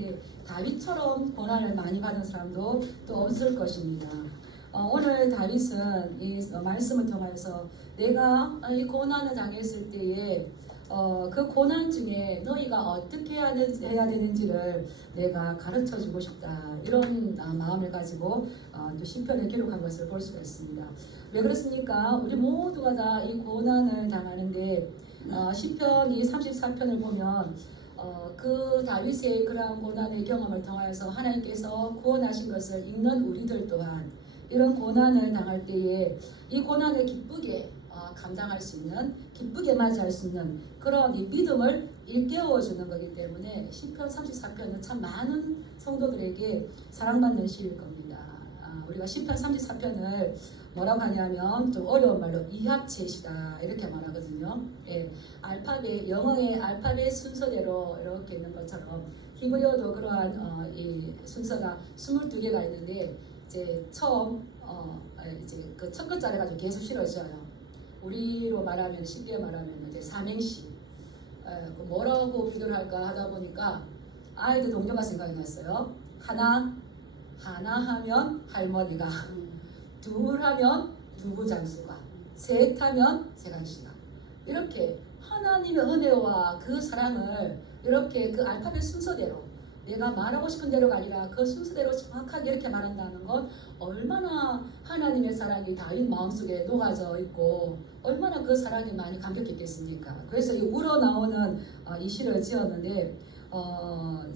그런데 다윗처럼 고난을 많이 받은 사람도 또 없을 것입니다. 오늘 다윗은 이 말씀을 통해서 내가 이 고난을 당했을 때에 그 고난 중에 너희가 어떻게 해야 되는지를 내가 가르쳐주고 싶다, 이런 마음을 가지고 또 시편을 기록한 것을 볼 수가 있습니다. 왜 그렇습니까? 우리 모두가 다 이 고난을 당하는데 시편 이 34편을 보면 그 다윗의 그러한 고난의 경험을 통해서 하나님께서 구원하신 것을 읽는 우리들 또한 이런 고난을 당할 때에 이 고난을 기쁘게 감당할 수 있는, 기쁘게 맞이할 수 있는 그런 이 믿음을 일깨워주는 거기 때문에 시편 34편은 참 많은 성도들에게 사랑받는 시일 겁니다. 우리가 시편 34편을 뭐라고 하냐면 좀 어려운 말로 이합체시다 이렇게 말하거든요. 예, 알파벳, 영어의 알파벳 순서대로 이렇게 있는 것처럼 히브리어도 그러한 이 순서가 22개가 있는데 이제 처음 이제 그 첫 글자를 가지고 계속 실어져요. 우리로 말하면, 쉽게 말하면 이제 삼행시. 뭐라고 비교를 할까 하다 보니까 아이들 동료가 생각이 났어요. 하나 하면 할머니가, 둘 하면 두부장수가, 셋 하면 세간씨가, 이렇게 하나님의 은혜와 그 사랑을 이렇게 그 알파벳 순서대로, 내가 말하고 싶은 대로가 아니라 그 순서대로 정확하게 이렇게 말한다는 건 얼마나 하나님의 사랑이 다윗 마음속에 녹아져 있고 얼마나 그 사랑이 많이 감격했겠습니까? 그래서 이 우러나오는 이 시를 지었는데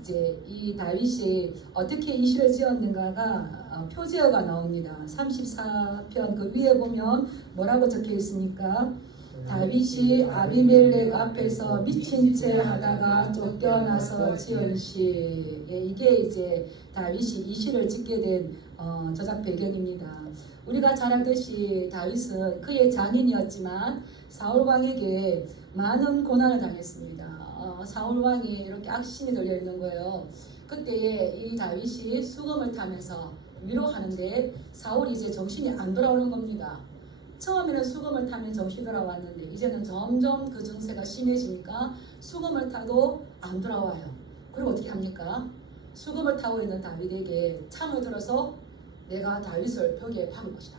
이제 이 다윗이 어떻게 이 시를 지었는가가 표제어가 나옵니다. 34편 그 위에 보면 뭐라고 적혀 있습니까? 다윗이 아비멜렉 앞에서 미친 채 하다가 쫓겨나서 지은 시. 예, 이게 이제 다윗이 이 시를 짓게 된 저작 배경입니다. 우리가 잘 알듯이 다윗은 그의 장인이었지만 사울 왕에게 많은 고난을 당했습니다. 사울 왕이 이렇게 악신이 들려 있는 거예요. 그때에 이 다윗이 수금을 타면서 위로하는데 사울이 이제 정신이 안 돌아오는 겁니다. 처음에는 수금을 타면 정신이 돌아왔는데 이제는 점점 그 증세가 심해지니까 수금을 타도 안 돌아와요. 그리고 어떻게 합니까? 수금을 타고 있는 다윗에게 창을 들어서 내가 다윗을 벽에 박을 것이다.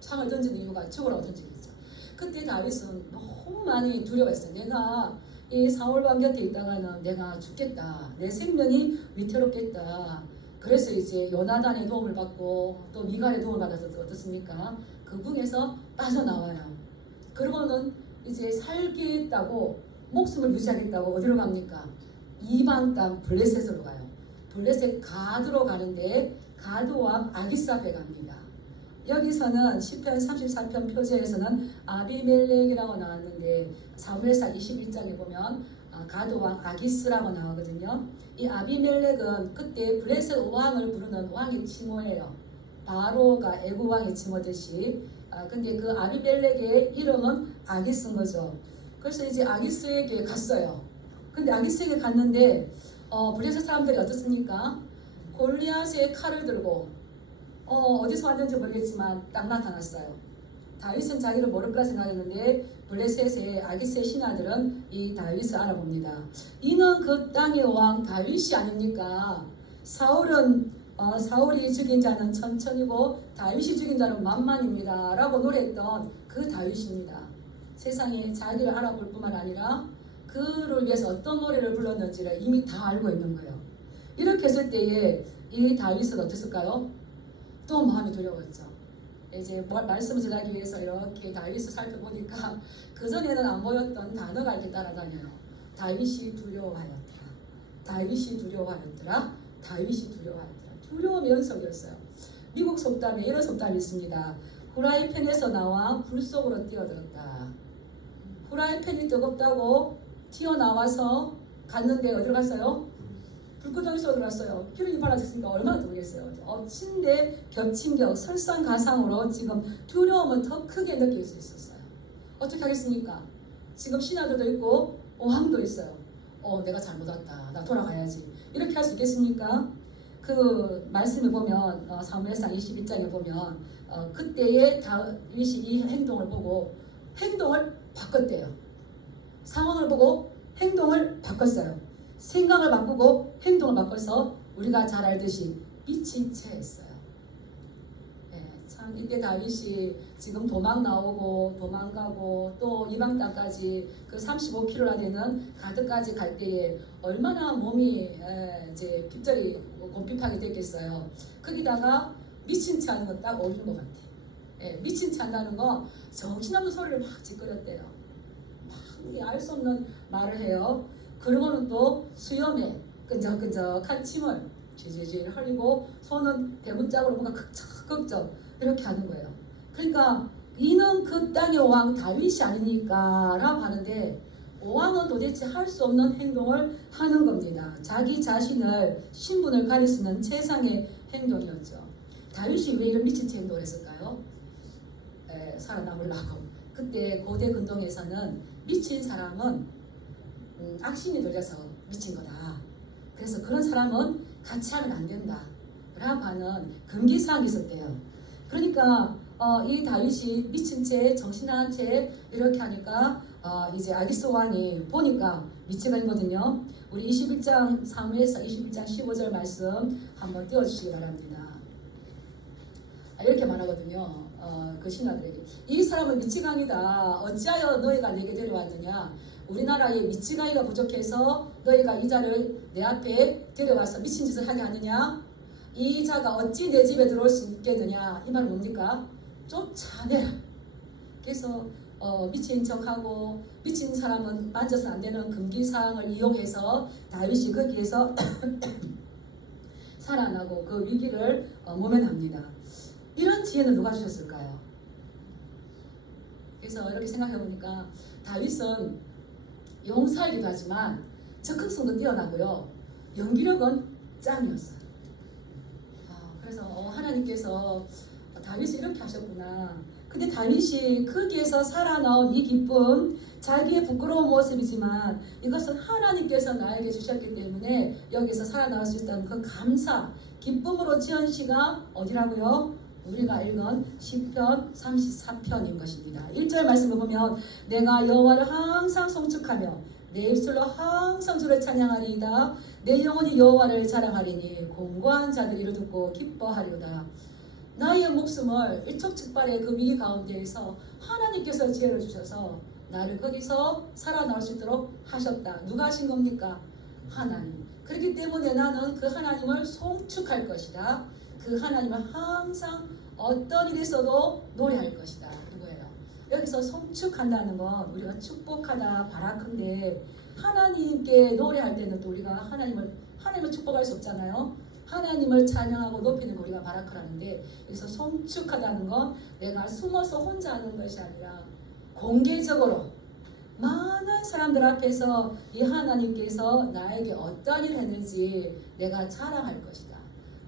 창을 던진 이유가 죽으라고 던지겠죠. 그때 다윗은 너무 많이 두려워했어요. 내가 이 사울 왕 곁에 있다가는 내가 죽겠다. 내 생명이 위태롭겠다. 그래서 이제 요나단의 도움을 받고 또 미갈의 도움을 받아서 어떻습니까? 그 궁에서 빠져나와요. 그러고는 이제 살겠다고, 목숨을 유지하겠다고 어디로 갑니까? 이방 땅 블레셋으로 가요. 블레셋 가드로 가는데 가드 왕 아기스 앞에 갑니다. 여기서는 시편 34편 표제에서는 아비멜렉이라고 나왔는데 사무엘상 21장에 보면 가드 왕 아기스라고 나오거든요. 이 아비멜렉은 그때 블레셋 왕을 부르는 왕의 칭호예요. 바로가 애국 왕의 칭호듯이. 근데 그 아비멜렉의 이름은 아기스인 거죠. 그래서 이제 아기스에게 갔어요. 근데 아기스에게 갔는데 블레셋 사람들이 어떻습니까? 골리앗의 칼을 들고 어디서 왔는지 모르겠지만 딱 나타났어요. 다윗은 자기를 모를까 생각했는데 블레셋의 아기스의 신하들은 이 다윗을 알아봅니다. 이는 그 땅의 왕 다윗이 아닙니까? 사울이 죽인 자는 천천이고 다윗이 죽인 자는 만만입니다 라고 노래했던 그 다윗입니다. 세상에 자기를 알아볼 뿐만 아니라 그를 위해서 어떤 노래를 불렀는지를 이미 다 알고 있는 거예요. 이렇게 했을 때에 이 다윗은 어땠을까요? 또 마음이 두려웠죠. 이제 말씀을 전하기 위해서 이렇게 다윗을 살펴보니까 그전에는 안 보였던 단어가 이렇게 따라다녀요. 다윗이 두려워하였더라. 다윗이 두려워하였더라. 다윗이 두려워하였더라. 두려움 연속이었어요. 미국 속담에 이런 속담이 있습니다. 후라이팬에서 나와 불 속으로 뛰어들었다. 후라이팬이 뜨겁다고 튀어나와서 갔는데 어디로 갔어요? 불구덩이 속으로 갔어요. 기름이 발라졌으니까 얼마나 뜨거겠어요. 엎친데 겹친격 설상가상으로 지금 두려움은 더 크게 느낄 수 있었어요. 어떻게 하겠습니까? 지금 신하들도 있고 왕도 있어요. 내가 잘못 왔다. 나 돌아가야지. 이렇게 할 수 있겠습니까? 그 말씀을 보면 사무엘상 22장에 보면 그때의 다윗이 이 행동을 보고 행동을 바꿨대요. 상황을 보고 행동을 바꿨어요. 생각을 바꾸고 행동을 바꿔서 우리가 잘 알듯이 미친 채 했어요. 참 이때 다윗이 지금 도망 나오고 도망가고 또 이방 땅까지 그 35km나 되는 가드까지 갈 때에 얼마나 몸이 이제 빗절이 곰핍하게 됐겠어요. 거기다가 미친 채 하는 건 딱 어울리는 것 같아. 미친 채 한다는 거 정신없는 소리를 막 짓거렸대요. 막 알 수 없는 말을 해요. 그러고는 또 수염에 끈적끈적한 침을 질질 흘리고 손은 대문짝으로 뭔가 극적극적 이렇게 하는 거예요. 그러니까 이는 그 땅의 왕 다윗이 아니니까 라고 하는데 왕은 도대체 할 수 없는 행동을 하는 겁니다. 자기 자신을 신분을 가릴 수 있는 최상의 행동이었죠. 다윗이 왜 이런 미친 채 행동을 했을까요? 살아남으려고. 그때 고대 근동에서는 미친 사람은 악신이 들려서 미친 거다. 그래서 그런 사람은 같이 하면 안 된다 라고 하는 금기사항이 있었대요. 그러니까 이 다윗이 미친 채 정신 나간 채 이렇게 하니까 이제 아기스 왕이 보니까 미치가 있거든요. 우리 21장 3에서 21장 15절 말씀 한번 띄워주시기 바랍니다. 이렇게 말하거든요. 그 신하들에게 이 사람은 미치광이다. 어찌하여 너희가 내게 데려왔느냐. 우리나라에 미치광이가 부족해서 너희가 이 자를 내 앞에 데려와서 미친 짓을 하게 하느냐. 이 자가 어찌 내 집에 들어올 수 있겠느냐. 이 말은 뭡니까? 쫓아내라. 그래서 미친 척하고 미친 사람은 만져서 안 되는 금기사항을 이용해서 다윗이 거기에서 살아나고 그 위기를 모면합니다. 이런 지혜는 누가 주셨을까요? 그래서 이렇게 생각해 보니까 다윗은 용사이기도 하지만 적극성도 뛰어나고요. 연기력은 짱이었어요. 그래서 하나님께서 다윗이 이렇게 하셨구나. 근데 다윗이 거기에서 살아나온 이 기쁨, 자기의 부끄러운 모습이지만 이것은 하나님께서 나에게 주셨기 때문에 여기서 살아나올 수 있다는 그 감사, 기쁨으로 지은 시가 어디라고요? 우리가 읽은 시편 34편인 것입니다. 1절 말씀을 보면 내가 여호와를 항상 송축하며 내 입술로 항상 주를 찬양하리이다. 내 영혼이 여호와를 자랑하리니 공고한 자들이 이를 듣고 기뻐하리로다. 나의 목숨을 일촉즉발의 그 위기 가운데에서 하나님께서 지혜를 주셔서 나를 거기서 살아나올 수 있도록 하셨다. 누가 하신 겁니까? 하나님. 그렇기 때문에 나는 그 하나님을 송축할 것이다. 그 하나님을 항상 어떤 일이 있어도 노래할 것이다. 이거예요. 여기서 송축한다는 건 우리가 축복하다 바라큰데 하나님께 노래할 때는 또 우리가 하나님을 축복할 수 없잖아요. 하나님을 찬양하고 높이는 거 우리가 바라크라는데 여기서 송축하다는 건 내가 숨어서 혼자 하는 것이 아니라 공개적으로 많은 사람들 앞에서 이 하나님께서 나에게 어떤 일을 했는지 내가 자랑할 것이다.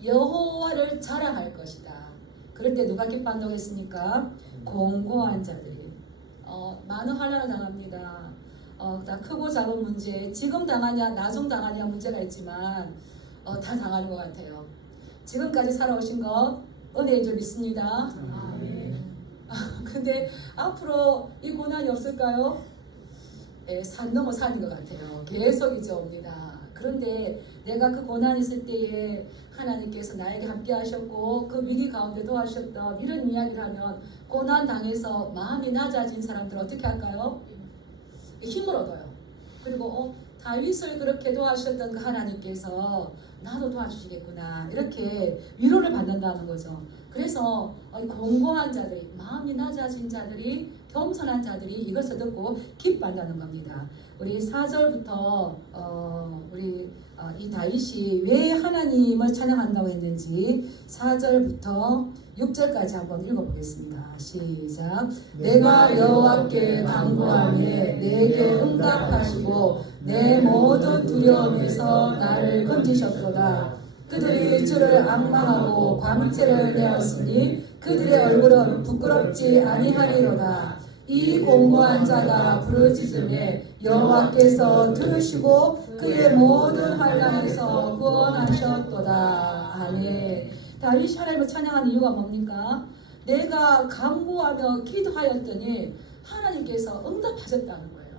여호와를 자랑할 것이다. 그럴 때 누가 기뻐한다고 했습니까? 공고한 자들이. 많은 환난을 당합니다. 다 크고 작은 문제, 지금 당하냐 나중 당하냐 문제가 있지만 다 당하는 것 같아요. 지금까지 살아오신 것 은혜인 줄 믿습니다. 근데 앞으로 이 고난이 없을까요? 산 넘어 산인 것 같아요. 계속 이제 옵니다. 그런데 내가 그 고난이 있을 때에 하나님께서 나에게 함께 하셨고 그 위기 가운데 도와주셨던 이런 이야기를 하면 고난 당해서 마음이 낮아진 사람들 어떻게 할까요? 힘을 얻어요. 그리고 다윗을 그렇게 도와주셨던 그 하나님께서 나도 도와주시겠구나 이렇게 위로를 받는다는 거죠. 그래서 공고한 자들이, 마음이 낮아진 자들이, 겸손한 자들이 이것을 듣고 기뻐한다는 겁니다. 우리 4절부터 이 다윗이 왜 하나님을 찬양한다고 했는지 4절부터 6절까지 한번 읽어보겠습니다. 시작. 내가 여호와께 간구하매 내게 응답하시고 내 모든 두려움에서 나를 건지셨도다. 그들이 주를 앙망하고 광채를 내었으니 그들의 얼굴은 부끄럽지 아니하리로다. 이 공고한 자가 부르짖음에 여호와께서 들으시고 그의 모든 환난에서 구원하셨도다. 아멘. 다윗이 하나님을 찬양하는 이유가 뭡니까? 내가 간구하며 기도하였더니 하나님께서 응답하셨다는 거예요.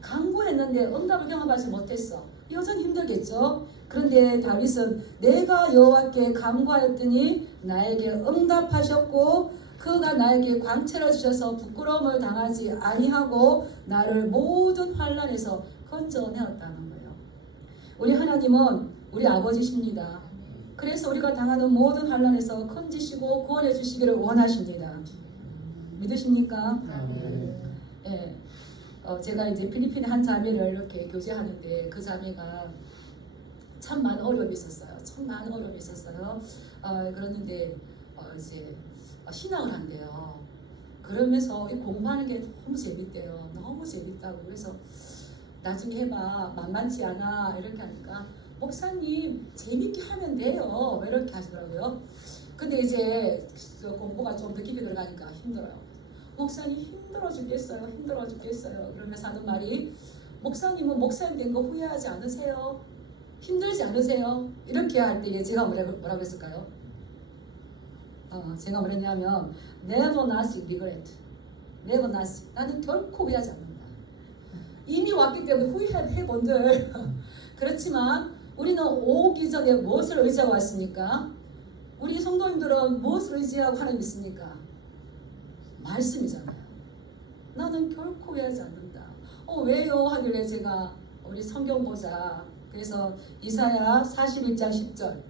간구했는데 응답을 경험하지 못했어. 여전히 힘들겠죠. 그런데 다윗은 내가 여호와께 간구하였더니 나에게 응답하셨고 그가 나에게 광채를 주셔서 부끄러움을 당하지 아니하고 나를 모든 환난에서 건져내었다는 거예요. 우리 하나님은 우리 아버지십니다. 그래서 우리가 당하는 모든 환난에서 건지시고 구원해 주시기를 원하십니다. 믿으십니까? 예. 제가 이제 필리핀의 한 자매를 이렇게 교제하는데 그 자매가 참 많은 어려움이 있었어요. 참 많은 어려움이 있었어요. 그랬는데 이제 신앙을 한대요. 그러면서 공부하는 게 너무 재밌대요. 너무 재밌다고. 그래서 나중에 해봐. 만만치 않아. 이렇게 하니까 목사님 재밌게 하면 돼요. 이렇게 하시더라고요. 근데 이제 공부가 좀 더 깊이 들어가니까 힘들어요. 목사님 힘들어 죽겠어요. 힘들어 죽겠어요. 그러면서 하는 말이 목사님은 목사님 된 거 후회하지 않으세요? 힘들지 않으세요? 이렇게 할 때 제가 뭐라고 했을까요? 제가 뭐랬냐면 Never nothing regret. Never nothing. 나는 결코 후회하지 않는다. 이미 왔기 때문에 후회해본들. 그렇지만 우리는 오기 전에 무엇을 의지하고 왔습니까? 우리 성도님들은 무엇을 의지하고 하나님 믿습니까? 말씀이잖아요. 나는 결코 후회하지 않는다. 왜요? 하길래 제가 우리 성경 보자. 그래서 이사야 41장 10절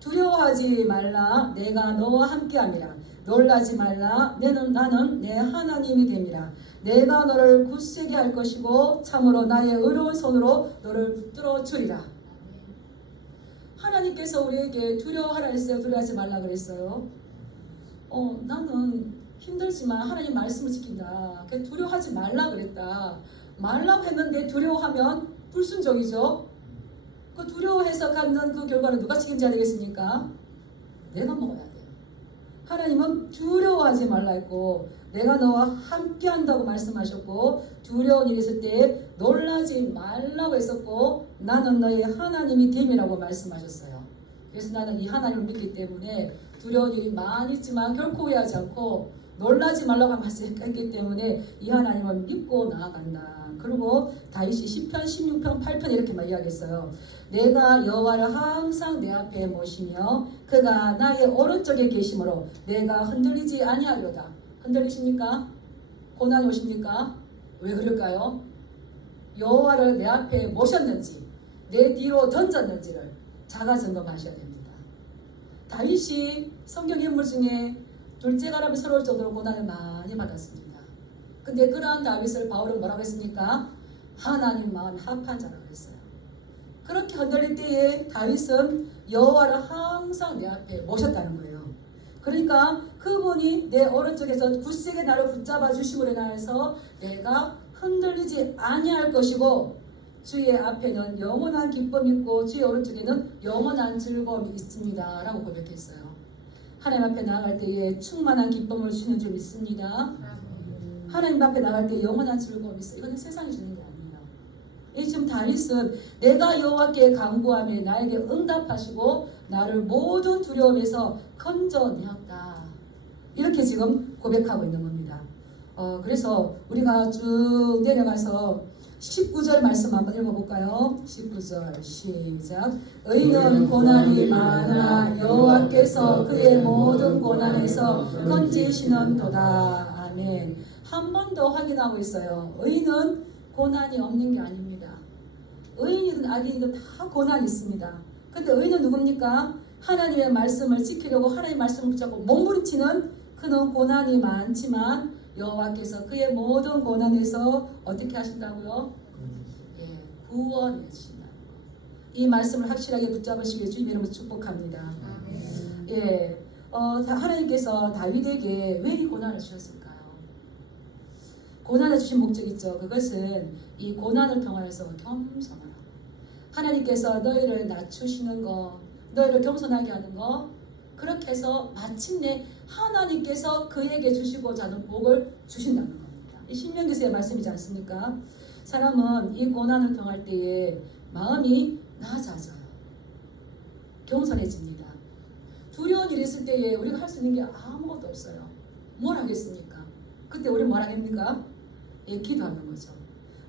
두려워하지 말라 내가 너와 함께함이라 놀라지 말라 나는 내 하나님이 됨이라 내가 너를 굳세게 할 것이고 참으로 나의 의로운 손으로 너를 붙들어 주리라. 하나님께서 우리에게 두려워하라 했어요? 두려워하지 말라 그랬어요? 나는 힘들지만 하나님 말씀을 지킨다. 두려워하지 말라 그랬다. 말라고 했는데 두려워하면 불순종이죠. 그 두려워해서 갖는 그 결과는 누가 책임져야 되겠습니까? 내가 먹어야 돼요. 하나님은 두려워하지 말라 했고 내가 너와 함께 한다고 말씀하셨고 두려운 일이 있을 때 놀라지 말라고 했었고 나는 너의 하나님이 됨이라고 말씀하셨어요. 그래서 나는 이 하나님을 믿기 때문에 두려운 일이 많이 있지만 결코 후회하지 않고 놀라지 말라고 말씀했기 때문에 이 하나님을 믿고 나아간다. 그리고 다윗이 시편 16편 8편 이렇게 막 이야기했어요. 내가 여호와를 항상 내 앞에 모시며 그가 나의 오른쪽에 계심으로 내가 흔들리지 아니하려다. 흔들리십니까? 고난이 오십니까? 왜 그럴까요? 여호와를 내 앞에 모셨는지 내 뒤로 던졌는지를 자가 점검하셔야 됩니다. 다윗이 성경 인물 중에 둘째가라면 서러울 정도로 고난을 많이 받았습니다. 근데 그러한 다윗을 바울은 뭐라고 했습니까? 하나님 마음 합한 자라고 했어요. 그렇게 흔들릴 때에 다윗은 여호와를 항상 내 앞에 모셨다는 거예요. 그러니까 그분이 내 오른쪽에서 굳세게 나를 붙잡아 주심으로 인하여서 내가 흔들리지 아니할 것이고 주의 앞에는 영원한 기쁨이 있고 주의 오른쪽에는 영원한 즐거움이 있습니다 라고 고백했어요. 하나님 앞에 나아갈 때에 충만한 기쁨을 주시는 줄 믿습니다. 하나님 앞에 나갈 때 영원한 즐거움이 있어요. 이거는 세상이 주는 게 아니에요. 지금 다윗은 내가 여호와께 간구하며 나에게 응답하시고 나를 모든 두려움에서 건져내었다. 이렇게 지금 고백하고 있는 겁니다. 그래서 우리가 쭉 내려가서 19절 말씀 한번 읽어볼까요? 19절 시작. 의인은 고난이 많으나 여호와께서 그의 모든 고난에서 건지시는 도다. 아멘. 한 번 더 확인하고 있어요. 의인은 고난이 없는 게 아닙니다. 의인이든 악인이든 다 고난이 있습니다. 근데 의인은 누굽니까? 하나님의 말씀을 지키려고 하나님의 말씀을 붙잡고 몸부림치는 그는 고난이 많지만 여호와께서 그의 모든 고난에서 어떻게 하신다고요? 구원해 주신다고. 이 말씀을 확실하게 붙잡으시길 주님 이름으로 축복합니다. 하나님께서 다윗에게 왜 이 고난을 주셨을까요? 고난을 주신 목적이 있죠. 그것은 이 고난을 통해서 겸손하라. 하나님께서 너희를 낮추시는 거, 너희를 겸손하게 하는 거, 그렇게 해서 마침내 하나님께서 그에게 주시고자 하는 복을 주신다는 겁니다. 이 신명기서의 말씀이지 않습니까? 사람은 이 고난을 통할 때에 마음이 낮아져요. 겸손해집니다. 두려운 일이 있을 때에 우리가 할 수 있는 게 아무것도 없어요. 뭘 하겠습니까? 그때 우리 뭘 하겠습니까? 기도하는 거죠.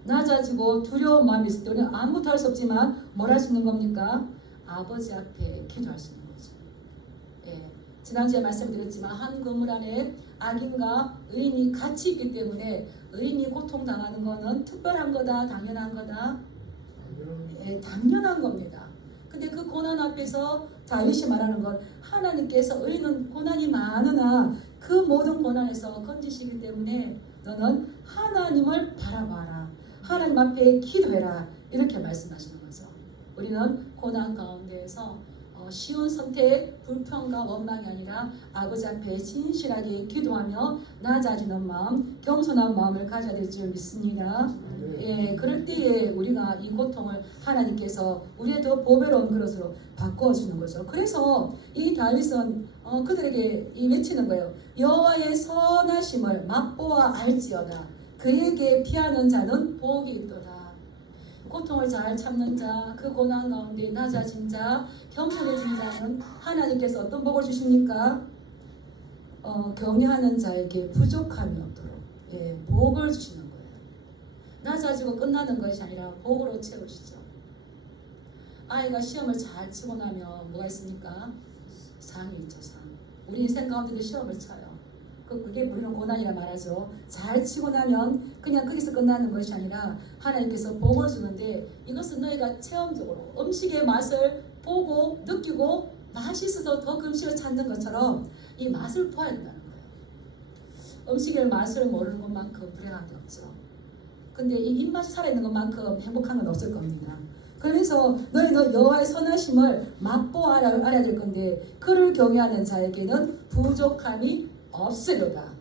낮아지고 두려운 마음이 있을 때 우리는 아무것도 할 수 없지만 뭘 할 수 있는 겁니까? 아버지 앞에 기도할 수 있는 거죠. 예, 지난주에 말씀드렸지만 한 건물 안에 악인과 의인이 같이 있기 때문에 의인이 고통당하는 것은 특별한 거다, 당연한 거다? 예, 당연한 겁니다. 근데 그 고난 앞에서 다윗이 말하는 건 하나님께서 의인은 고난이 많으나 그 모든 고난에서 건지시기 때문에 너는 하나님을 바라봐라. 하나님 앞에 기도해라. 이렇게 말씀하시는 거죠. 우리는 고난 가운데에서 쉬운 선택, 불평과 원망이 아니라 아버지 앞에 진실하게 기도하며 낮아지는 마음, 겸손한 마음을 가져야 될 줄 믿습니다. 예, 그럴 때에 우리가 이 고통을 하나님께서 우리의 더 보배로운 그릇으로 바꿔주는 거죠. 그래서 이 다윗은 그들에게 외치는 거예요. 여호와의 선하심을 맛보아 알지어다. 그에게 피하는 자는 복이 있도다. 고통을 잘 참는 자, 그 고난 가운데 낮아진 자, 겸손해진 자는 하나님께서 어떤 복을 주십니까? 경외하는 자에게 부족함이 없도록 복을 주시는 거예요. 낮아지고 끝나는 것이 아니라 복으로 채우시죠. 아이가 시험을 잘 치고 나면 뭐가 있습니까? 상이 있죠, 상. 우리 인생 가운데도 시험을 쳐요. 그게 우리는 고난이라 말하죠. 잘 치고 나면 그냥 거기서 끝나는 것이 아니라 하나님께서 복을 주는데 이것은 너희가 체험적으로 음식의 맛을 보고 느끼고 맛이 있어서 더 그 음식을 찾는 것처럼 이 맛을 보아야 된다는 거예요. 음식의 맛을 모르는 것만큼 불행한 게 없죠. 근데 이 입맛이 살아있는 것만큼 행복한 건 없을 겁니다. 그래서 너희는 여호와의 선하심을 맛보아 알아야 될 건데 그를 경외하는 자에게는 부족함이 없으리로다.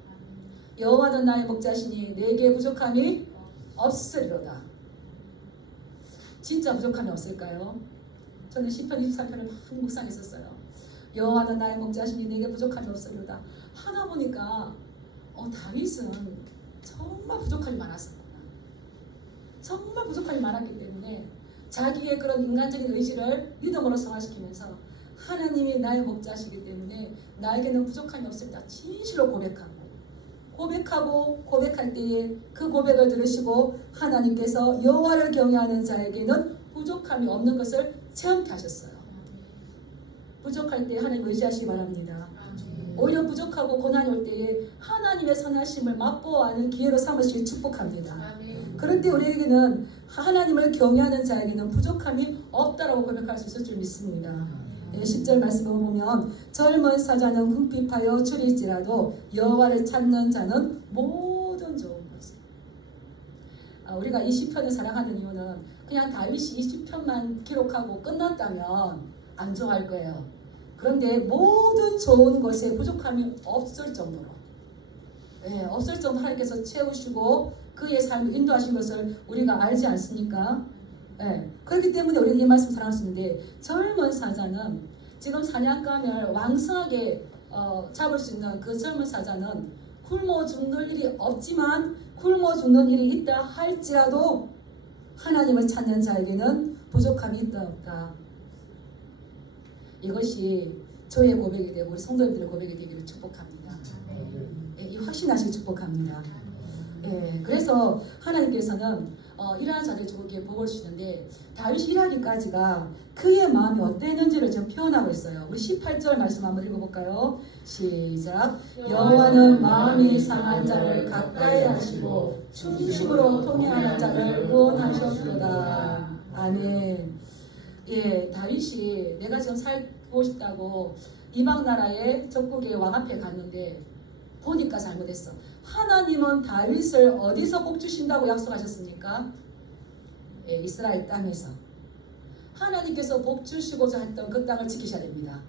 여호와는 나의 목자시니 내게 부족함이 없으리로다. 진짜 부족함이 없을까요? 저는 시편 23편을 막 묵상했었어요. 여호와는 나의 목자시니 내게 부족함이 없으리로다. 하나 보니까 다윗은 정말 부족함이 많았었구나. 정말 부족함이 많았기 때문에 자기의 그런 인간적인 의지를 믿음으로 성화시키면서 하나님이 나의 목자시기 때문에 나에게는 부족함이 없습니다. 진실로 고백할 때에 그 고백을 들으시고 하나님께서 여호와를 경외하는 자에게는 부족함이 없는 것을 체험케 하셨어요. 부족할 때 하나님 의지하시기 바랍니다. 오히려 부족하고 고난이 올 때에 하나님의 선하심을 맛보아하는 기회로 삼으시길 축복합니다. 그런데 우리에게는 하나님을 경외하는 자에게는 부족함이 없다라고 고백할 수 있을 줄 믿습니다. 10절 말씀을 보면 젊은 사자는 궁핍하여 줄일지라도 여호와를 찾는 자는 모든 좋은 것이. 우리가 이 시편을 사랑하는 이유는 그냥 다윗이 이 시편만 기록하고 끝났다면 안 좋아할 거예요. 그런데 모든 좋은 것에 부족함이 없을 정도로 없을 정도로 하나님께서 채우시고 그의 삶을 인도하신 것을 우리가 알지 않습니까? 그렇기 때문에 우리는 이 말씀 사랑할 수 있는데 젊은 사자는 지금 사냥감을 왕성하게 잡을 수 있는 그 젊은 사자는 굶어 죽는 일이 없지만 굶어 죽는 일이 있다 할지라도 하나님을 찾는 자에게는 부족함이 있다 없다. 이것이 저의 고백이 되고 우리 성도님들의 고백이 되기를 축복합니다. 이 확신하시길 축복합니다. 그래서 하나님께서는 이러한 자들 주에게 복을 주시는데 다윗이 일하기까지가 그의 마음이 어땠는지를 지금 표현하고 있어요. 우리 18절 말씀 한번 읽어볼까요? 시작. 여호와는 마음이 상한 자를 가까이 하시고 중심으로 통행하는 자를 구원하셨도다. 아멘. 다윗이 내가 지금 살고 싶다고 이방 나라의 적국의 왕 앞에 갔는데 보니까 잘못했어. 하나님은 다윗을 어디서 복 주신다고 약속하셨습니까? 이스라엘 땅에서. 하나님께서 복 주시고자 했던 그 땅을 지키셔야 됩니다.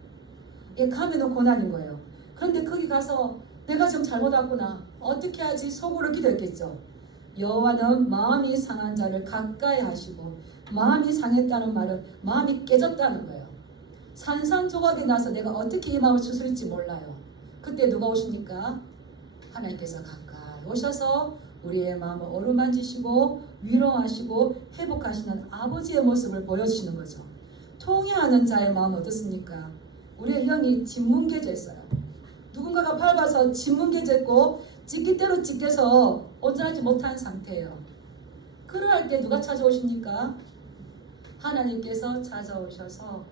가면은 고난인 거예요. 그런데 거기 가서 내가 좀 잘못 왔구나. 어떻게 하지? 속으로 기도했겠죠. 여호와는 마음이 상한 자를 가까이 하시고 마음이 상했다는 말은 마음이 깨졌다는 거예요. 산산조각이 나서 내가 어떻게 이 마음을 추스릴지 몰라요. 그때 누가 오십니까? 하나님께서 가까이 오셔서 우리의 마음을 어루만지시고 위로하시고 회복하시는 아버지의 모습을 보여주시는 거죠. 통회하는 자의 마음은 어떻습니까? 우리의 영이 짓뭉개져 있어요. 누군가가 밟아서 짓뭉개져 있고 찢기대로 찢겨서 온전하지 못한 상태예요. 그럴 때 누가 찾아오십니까? 하나님께서 찾아오셔서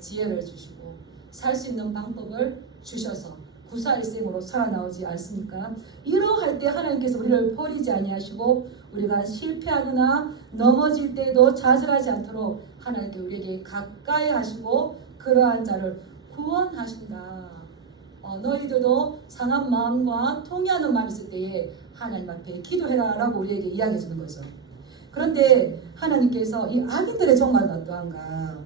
지혜를 주시고 살 수 있는 방법을 주셔서 구사일생으로 살아나오지 않습니까? 이러할 때 하나님께서 우리를 버리지 아니하시고 우리가 실패하거나 넘어질 때도 좌절하지 않도록 하나님께 우리에게 가까이 하시고 그러한 자를 구원하신다. 너희들도 상한 마음과 통해하는 마음이 있을 때에 하나님 앞에 기도해라 라고 우리에게 이야기해 주는 거죠. 그런데 하나님께서 이 악인들의 종말은 어떠한가?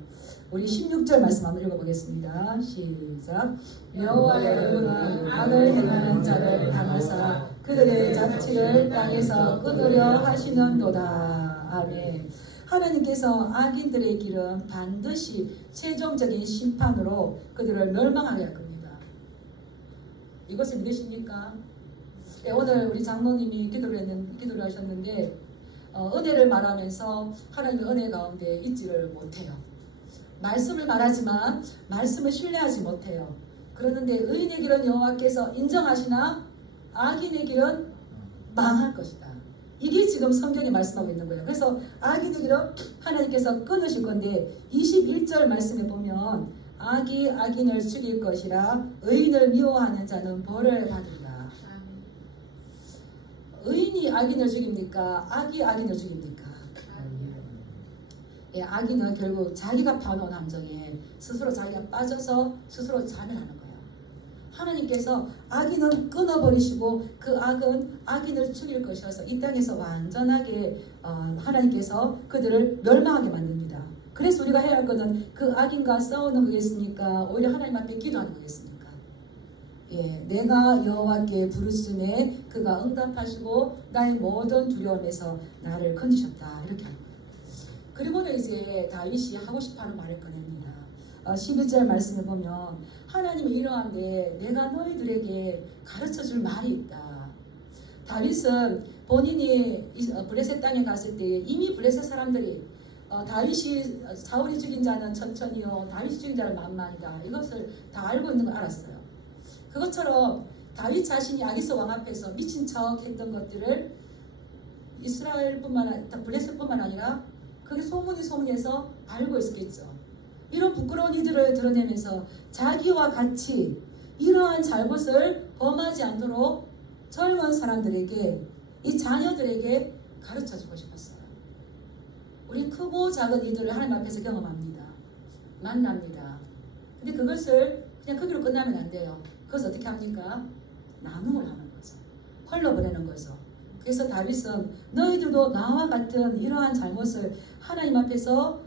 우리 16절 말씀 한번 읽어보겠습니다. 시작. 여호와의 얼굴은 악을 행하는 자를 향하사 그들의 자취를 땅에서 끊으려 하시는도다. 아멘. 하나님께서 악인들의 길은 반드시 최종적인 심판으로 그들을 멸망하게 할 겁니다. 이것을 믿으십니까? 오늘 우리 장로님이 기도를 하셨는데 은혜를 말하면서 하나님의 은혜 가운데 있지를 못해요. 말씀을 말하지만 말씀을 신뢰하지 못해요. 그러는데 의인의 길은 여호와께서 인정하시나 악인의 길은 망할 것이다. 이게 지금 성경이 말씀하고 있는 거예요. 그래서 악인의 길은 하나님께서 끊으실 건데 21절 말씀에 보면 악이 악인을 죽일 것이라 의인을 미워하는 자는 벌을 받으리라. 의인이 악인을 죽입니까? 악이 악인을 죽입니까? 악인은 결국 자기가 파놓은 함정에 스스로 자기가 빠져서 스스로 자멸하는 거예요. 하나님께서 악인은 끊어버리시고 그 악은 악인을 죽일 것이어서 이 땅에서 완전하게 하나님께서 그들을 멸망하게 만듭니다. 그래서 우리가 해야 할 것은 그 악인과 싸우는 거겠습니까? 오히려 하나님 앞에 기도하는 거겠습니까? 내가 여호와께 부르심에 그가 응답하시고 나의 모든 두려움에서 나를 건지셨다. 이렇게 하는 거예요. 그리고는 이제 다윗이 하고 싶어하는 말을 꺼냅니다. 12절 말씀을 보면 하나님은 이러한데 내가 너희들에게 가르쳐줄 말이 있다. 다윗은 본인이 블레셋 땅에 갔을 때 이미 블레셋 사람들이 다윗이 사울이 죽인 자는 천천히요 다윗이 죽인 자는 만만이다. 이것을 다 알고 있는 걸 알았어요. 그것처럼 다윗 자신이 아기스 왕 앞에서 미친 척 했던 것들을 이스라엘뿐만 아니라 블레셋뿐만 아니라 그게 소문해서 알고 있었겠죠. 이런 부끄러운 이들을 드러내면서 자기와 같이 이러한 잘못을 범하지 않도록 젊은 사람들에게 이 자녀들에게 가르쳐주고 싶었어요. 우리 크고 작은 이들을 하나님 앞에서 경험합니다. 만납니다. 근데 그것을 그냥 거기로 끝나면 안 돼요. 그것을 어떻게 합니까? 나눔을 하는 거죠. 흘려보내는 거죠. 그래서 다윗은 너희들도 나와 같은 이러한 잘못을 하나님 앞에서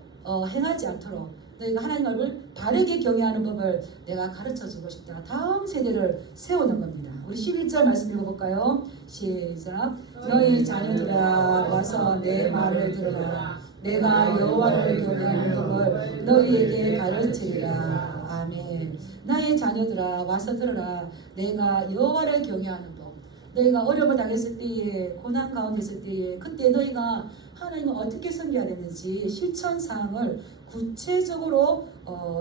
행하지 않도록 너희가 하나님 얼굴 바르게 경외하는 법을 내가 가르쳐주고 싶다. 다음 세대를 세우는 겁니다. 우리 11절 말씀 읽어볼까요? 시작. 너희 자녀들아 와서 내 말을 들으라. 내가 여호와를 경외하는 법을 너희에게 가르치리라. 아멘. 나의 자녀들아 와서 들으라. 내가 여호와를 경외하는 법. 너희가 어려움을 당했을 때에 고난 가운데 있을 때에 그때 너희가 하나님을 어떻게 섬겨야 되는지 실천사항을 구체적으로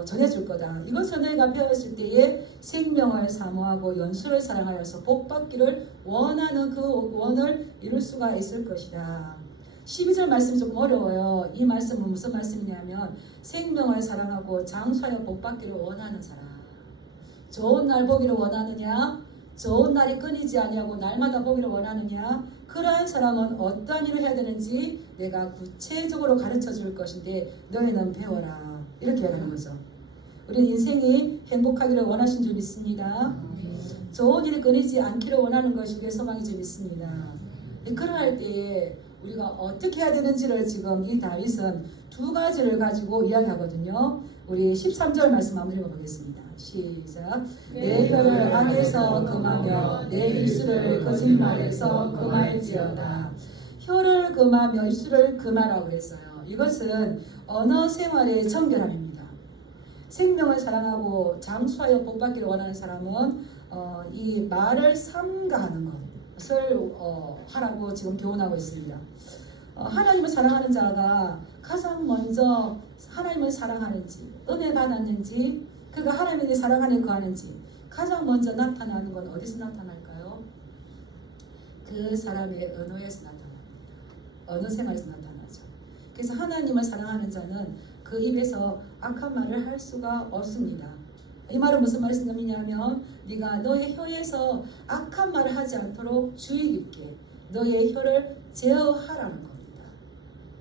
전해줄 거다. 이것을 너희가 배웠을 때에 생명을 사모하고 연수를 사랑하여서 복받기를 원하는 그 원을 이룰 수가 있을 것이다. 12절 말씀이 조금 어려워요. 이 말씀은 무슨 말씀이냐면 생명을 사랑하고 장수하여 복받기를 원하는 사람. 좋은 날 보기를 원하느냐? 좋은 날이 끊이지 아니하고 날마다 보기를 원하느냐? 그러한 사람은 어떠한 일을 해야 되는지 내가 구체적으로 가르쳐 줄 것인데 너희는 배워라. 이렇게 얘기하는 거죠. 우리는 인생이 행복하기를 원하신 줄 믿습니다. 좋은 일이 끊이지 않기를 원하는 것이 우리의 소망인 줄 믿습니다. 그러할 때에 우리가 어떻게 해야 되는지를 지금 이 다윗은 두 가지를 가지고 이야기하거든요. 우리 13절 말씀 한번 읽어보겠습니다. 시작. 내 혀를 악에서 금하며 내 입술을 거짓말에서 금할지어다. 혀를 금하며 입술을 금하라고 그랬어요. 이것은 언어 생활의 정결함입니다. 생명을 사랑하고 장수하여 복받기를 원하는 사람은 이 말을 삼가하는 것을 하라고 지금 교훈하고 있습니다. 하나님을 사랑하는 자가 가장 먼저 하나님을 사랑하는지 은혜 받았는지 그가 하나님의 사랑 안에 거하는지 가장 먼저 나타나는 건 어디서 나타날까요? 그 사람의 언어에서 나타납니다. 언어 생활에서 나타나죠. 그래서 하나님을 사랑하는 자는 그 입에서 악한 말을 할 수가 없습니다. 이 말은 무슨 말씀이냐면 네가 너의 혀에서 악한 말을 하지 않도록 주의 깊게 너의 혀를 제어하라는 겁니다.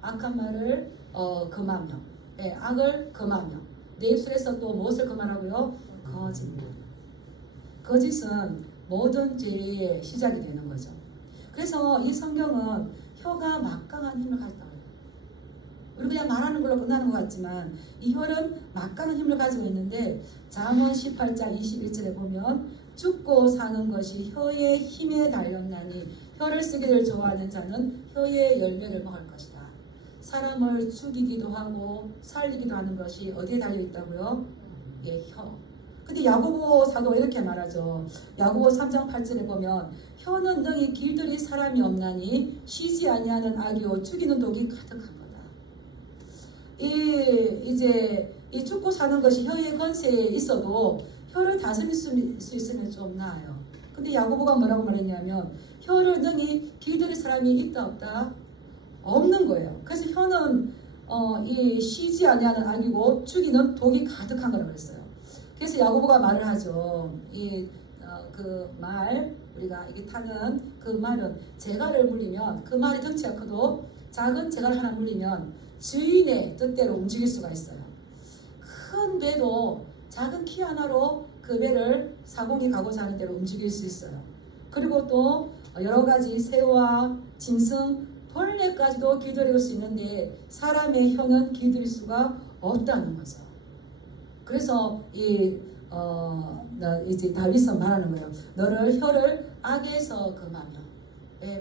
악한 말을 금하며, 악을 금하며, 내 입술에서 또 무엇을 금하라고요? 거짓말. 거짓은 모든 죄의 시작이 되는 거죠. 그래서 이 성경은 혀가 막강한 힘을 가졌다고 해요. 우리 그냥 말하는 걸로 끝나는 것 같지만 이 혀는 막강한 힘을 가지고 있는데 잠언 18장 21절에 보면 죽고 사는 것이 혀의 힘에 달렸나니 혀를 쓰기를 좋아하는 자는 혀의 열매를 먹을 것이다. 사람을 죽이기도 하고 살리기도 하는 것이 어디에 달려있다고요? 혀. 근데 야고보 사도가 이렇게 말하죠. 야고보 3장 8절에 보면 혀는 능히 길들이 사람이 없나니 쉬지 아니하는 악이요 죽이는 독이 가득한 거다. 이 죽고 사는 것이 혀의 권세에 있어도 혀를 다스릴 수 있으면 좀 나아요. 근데 야고보가 뭐라고 말했냐면 혀를 능히 길들일 사람이 있다 없다? 없는 거예요. 그래서 혀는 이 쉬지 아니하는 악이고 죽이는 독이 가득한 거라고 했어요. 그래서 야고보가 말을 하죠. 그 말, 우리가 이게 타는 그 말은 재갈을 물리면 그 말이 덩치가 커도 작은 재갈 하나 물리면 주인의 뜻대로 움직일 수가 있어요. 큰 배도 작은 키 하나로 그 배를 사공이 가고자 하는 대로 움직일 수 있어요. 그리고 또 여러 가지 새와 짐승, 벌레까지도 길들일 수 있는데 사람의 혀는 길들일 수가 없다는 거죠. 그래서 이제 다윗은 말하는 거예요. 너를 혀를 악에서 금하며,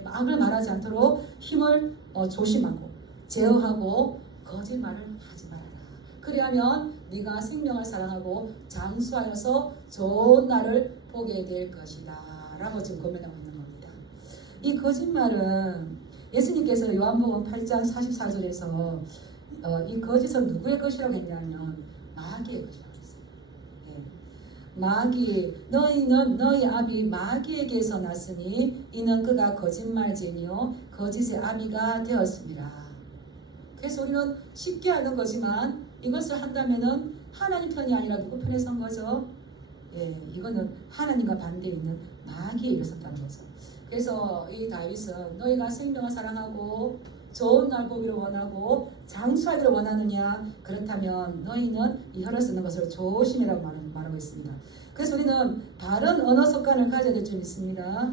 악을 말하지 않도록 힘을 조심하고 제어하고 거짓말을 하지 말아라. 그리하면 네가 생명을 사랑하고 장수하여서 좋은 날을 보게 될 것이다 라고 지금 고민하고 있는 겁니다. 이 거짓말은 예수님께서 요한복음 8장 44절에서 이 거짓은 누구의 것이라고 했냐면 마귀의 것이라고 했어요. 마귀, 너희는 너희 아비 마귀에게서 났으니 이는 그가 거짓말쟁이요 거짓의 아비가 되었습니다. 그래서 우리는 쉽게 하는 거지만 이것을 한다면은 하나님 편이 아니라 누구 편에 선 거죠? 이거는 하나님과 반대에 있는 마귀에 일었었다는 거죠. 그래서 이 다윗은 너희가 생명을 사랑하고 좋은 날 보기를 원하고 장수하기를 원하느냐? 그렇다면 너희는 이 혀를 쓰는 것을 조심이라고 말하고 있습니다. 그래서 우리는 바른 언어 습관을 가져야 될 줄 믿습니다.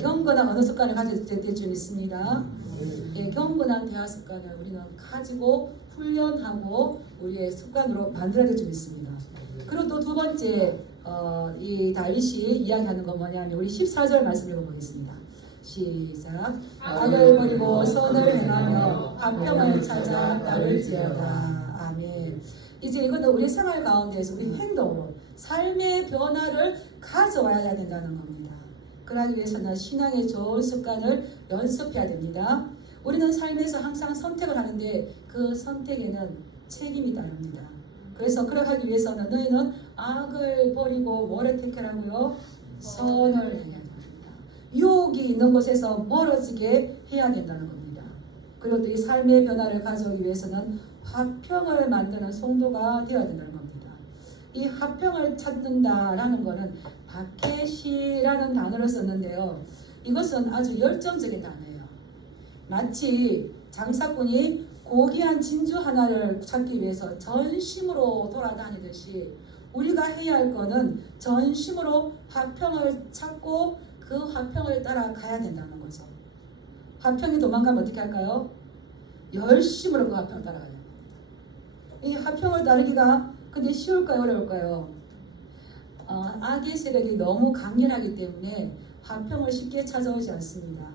경건한 언어 습관을 가져야 될 줄 믿습니다. 경건한 대화 습관을 우리는 가지고 훈련하고 우리의 습관으로 만들어야 될 줄 믿습니다. 그리고 또 두 번째 이 다윗이 이야기하는 건 뭐냐면 우리 14절 말씀 읽어보겠습니다. 시작. 악을 버리고 선을 행하며 화평을 찾아 따를지어다. 아멘. 이제 이거는 우리 생활 가운데서 우리 행동으로 삶의 변화를 가져와야 된다는 겁니다. 그러기 위해서는 신앙의 좋은 습관을 연습해야 됩니다. 우리는 삶에서 항상 선택을 하는데 그 선택에는 책임이 따릅니다. 그래서 그러기 위해서는 너희는 악을 버리고 뭐를 택하라고요? 선을 해야 됩니다. 유혹이 있는 곳에서 멀어지게 해야 된다는 겁니다. 그리고 또 이 삶의 변화를 가져오기 위해서는 화평을 만드는 성도가 되어야 된다는 겁니다. 이 화평을 찾는다라는 것은 바켓이라는 단어를 썼는데요. 이것은 아주 열정적인 단어예요. 마치 장사꾼이 고귀한 진주 하나를 찾기 위해서 전심으로 돌아다니듯이 우리가 해야 할 것은 전심으로 화평을 찾고 그 화평을 따라가야 된다는 거죠. 화평이 도망가면 어떻게 할까요? 열심으로 그 화평을 따라가야 됩니다. 이 화평을 따르기가 근데 쉬울까요? 어려울까요? 악의 세력이 너무 강렬하기 때문에 화평을 쉽게 찾아오지 않습니다.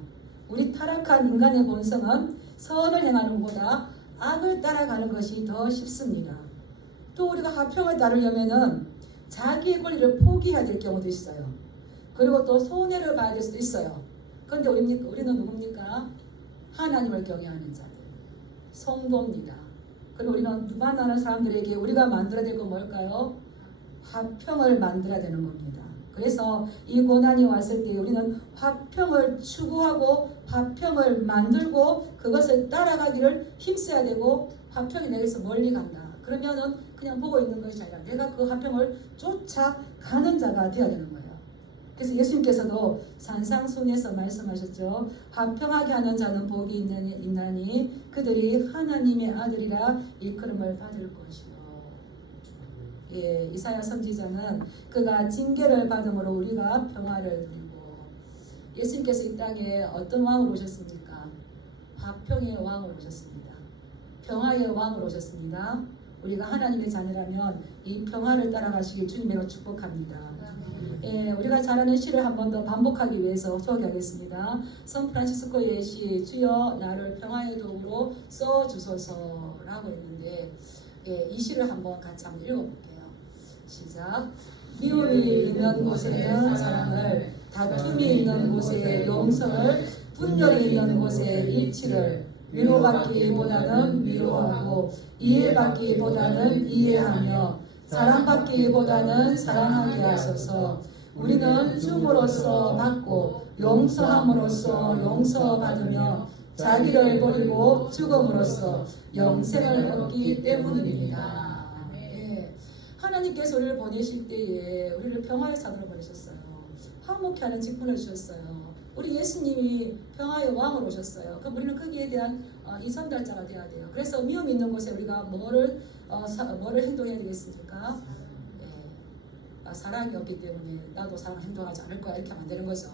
우리 타락한 인간의 본성은 선을 행하는 것보다 악을 따라가는 것이 더 쉽습니다. 또 우리가 화평을 따르려면은 자기의 권리를 포기해야 될 경우도 있어요. 그리고 또 손해를 봐야 될 수도 있어요. 그런데 우리는 누굽니까? 하나님을 경외하는 자들, 성도입니다. 그리고 우리는 만나는 사람들에게 우리가 만들어야 될 건 뭘까요? 화평을 만들어야 되는 겁니다. 그래서 이 고난이 왔을 때 우리는 화평을 추구하고 화평을 만들고 그것을 따라가기를 힘써야 되고 화평이 내게서 멀리 간다. 그러면은 그냥 보고 있는 것이 아니라 내가 그 화평을 쫓아가는 자가 되어야 되는 거예요. 그래서 예수님께서도 산상순에서 말씀하셨죠. 화평하게 하는 자는 복이 있나니 그들이 하나님의 아들이라 일컬음을 받을 것이요. 예, 이사야 선지자는 그가 징계를 받음으로 우리가 평화를 누리고, 예수님께서 이 땅에 어떤 왕으로 오셨습니까? 화평의 왕으로 오셨습니다. 평화의 왕으로 오셨습니다. 우리가 하나님의 자녀라면 이 평화를 따라가시길 주님으로 축복합니다. 예, 우리가 잘 아는 시를 한 번 더 반복하기 위해서 소개하겠습니다. 샌프란시스코의 시 주여 나를 평화의 도구로 써주소서라고 했는데, 예, 이 시를 한번 같이 한번 읽어볼게요. 시작. 미움이 있는 곳에는 사랑을, 다툼이 있는 곳에 용서를, 분열이 있는 곳에 일치를, 위로받기보다는 위로하고 이해받기보다는 이해하며 사랑받기보다는 사랑하게 하소서. 우리는 줌으로써 받고 용서함으로써 용서받으며 자기를 버리고 죽음으로써 영생을 얻기 때문입니다. 예. 하나님께서 우리를 보내실 때에 우리를 평화의 사도로 보내셨어요. 화목케 하는 직분을 주셨어요. 우리 예수님이 평화의 왕으로 오셨어요. 그럼 우리는 거기에 대한 이선달자가 되어야 돼요. 그래서 미움 있는 곳에 우리가 뭐를 행동해야 되겠습니까? 예. 사랑이 없기 때문에 나도 사랑 행동하지 않을 거야 이렇게 하면 안 되는 거죠.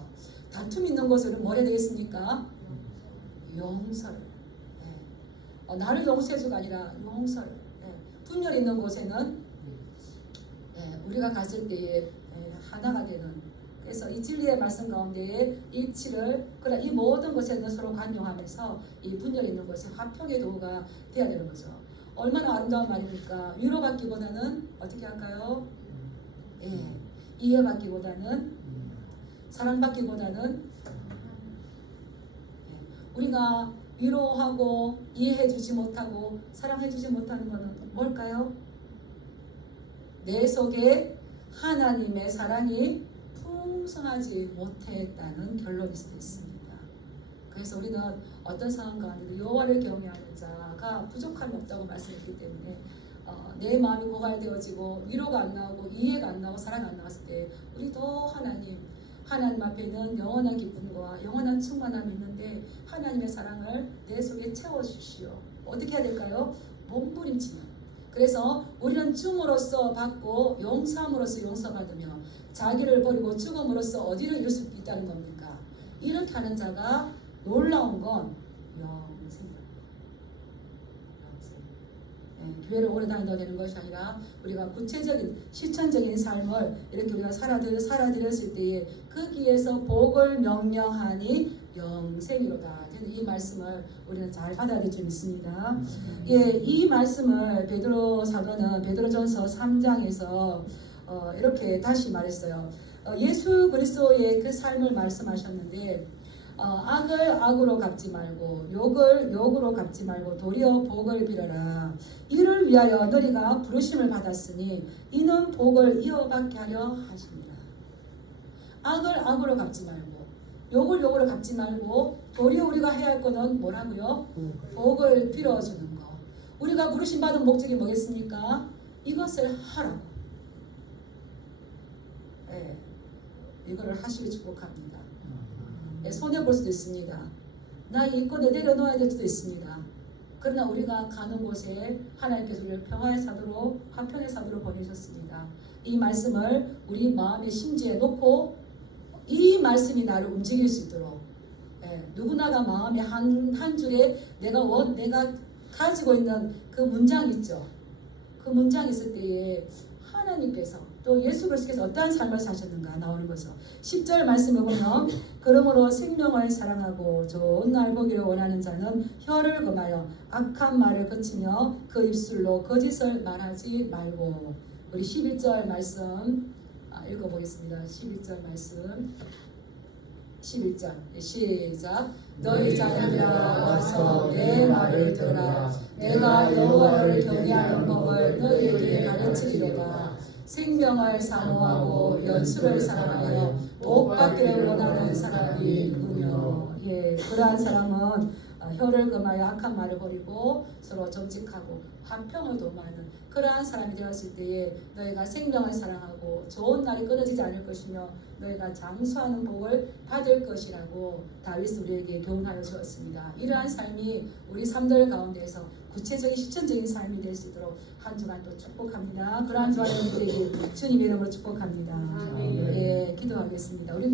다툼 있는 곳에 우리는 뭘 해야 되겠습니까? 용서를. 예. 나를 용서해주가 아니라 용서를. 예. 분열 있는 곳에는 예. 우리가 갔을 때에 예. 하나가 되는, 그래서 이 진리의 말씀 가운데에 일치를, 그러나 이 모든 것에는 서로 관용하면서 이 분열 있는 것에 화평의 도구가 되어야 되는 거죠. 얼마나 아름다운 말입니까? 위로받기보다는 어떻게 할까요? 예, 이해받기보다는, 사랑받기보다는, 예, 우리가 위로하고 이해해주지 못하고 사랑해주지 못하는 것은 뭘까요? 내 속에 하나님의 사랑이 풍성하지 못했다는 결론일 수도 있습니다. 그래서 우리는 어떤 상황 가운데도 여호와를 경외하는 자가 부족함이 없다고 말씀했기 때문에 내 마음이 고갈되어지고 위로가 안 나오고 이해가 안 나오고 사랑이 안 나왔을 때 우리도 하나님 앞에는 영원한 기쁨과 영원한 충만함이 있는데 하나님의 사랑을 내 속에 채워주시오. 어떻게 해야 될까요? 몸부림치는. 그래서 우리는 줌으로써 받고 용서함으로써 용서받으며 자기를 버리고 죽음으로써 어디를 이룰 수 있다는 겁니까? 이렇게 하는 자가 놀라운 건 영생입니다. 네, 교회를 오래 다닌다고 되는 것이 아니라 우리가 구체적인 실천적인 삶을 이렇게 우리가 살아드렸을 때에 거기에서 복을 명령하니 영생이로다. 이 말씀을 우리는 잘 받아야 될 줄 믿습니다. 예, 이 말씀을 베드로 사도는 베드로전서 3장에서 이렇게 다시 말했어요. 예수 그리스도의 그 삶을 말씀하셨는데 악을 악으로 갚지 말고 욕을 욕으로 갚지 말고 도리어 복을 빌어라. 이를 위하여 너희가 부르심을 받았으니 이는 복을 이어받게 하려 하십니다. 악을 악으로 갚지 말고 욕을 욕으로 갚지 말고 도리어 우리가 해야 할 것은 뭐라고요? 복을 빌어주는 거. 우리가 부르심 받은 목적이 뭐겠습니까? 이것을 하라고. 네, 이거를 하시길 축복합니다. 네, 손해볼 수도 있습니다. 나 이권에 내려놓아야 될 수도 있습니다. 그러나 우리가 가는 곳에 하나님께서 우리를 평화의 사도로 화평의 사도로 보내셨습니다. 이 말씀을 우리 마음의 심지에 놓고 이 말씀이 나를 움직일 수 있도록 누구나가 마음의 한 줄에 내가 가지고 있는 그 문장이 있죠. 그 문장이 있을 때에 하나님께서 또 예수 그리스도께서 어떠한 삶을 사셨는가 나오는 거죠. 10절 말씀을 보면 그러므로 생명을 사랑하고 좋은 날 보기를 원하는 자는 혀를 금하여 악한 말을 그치며 그 입술로 거짓을 말하지 말고. 우리 11절 말씀 읽어보겠습니다. 11절 말씀 11절 시작. 너희 자녀들아 와서 내 말을 들으라. 내가 여호와를 경외하는 법을 너희에게 가르치리로다. 생명을 사모하고 연수를 사랑하여 복 받기를 원하는 사람이 누구며. 예, 그러한 사람은 혀를 금하여 악한 말을 버리고 서로 정직하고 화평을 도모하는 그러한 사람이 되었을 때에 너희가 생명을 사랑하고 좋은 날이 끊어지지 않을 것이며 너희가 장수하는 복을 받을 것이라고 다윗은 우리에게 교훈하여 주었습니다. 이러한 삶이 우리 삶들 가운데서 구체적인 실천적인 삶이 될 수 있도록 한 주간 또 축복합니다. 그러한 주간 되기 주님의 이름으로 축복합니다. 예, 기도하겠습니다. 우리